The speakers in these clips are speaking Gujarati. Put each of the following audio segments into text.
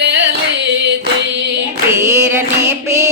રે લીધી. પીરને પીરાયું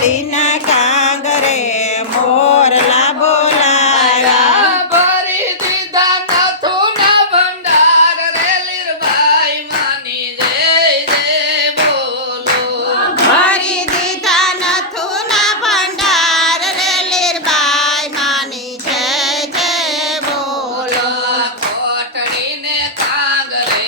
ઘોડીના કાંગરે મોરલા બોલાયા ભરી દીધા નાથુના ભંડાર રે લીરભાઈ માની જય જય બોલો. ભરી દીધા નાથુના ભંડાર રે લીરભાઈ માની જય જય બોલો. કોટડીને કાંગરે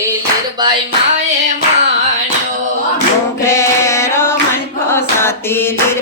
સતી લીરબાઈ માએ માણ્યો. મુખેરો મનખો સતી લીર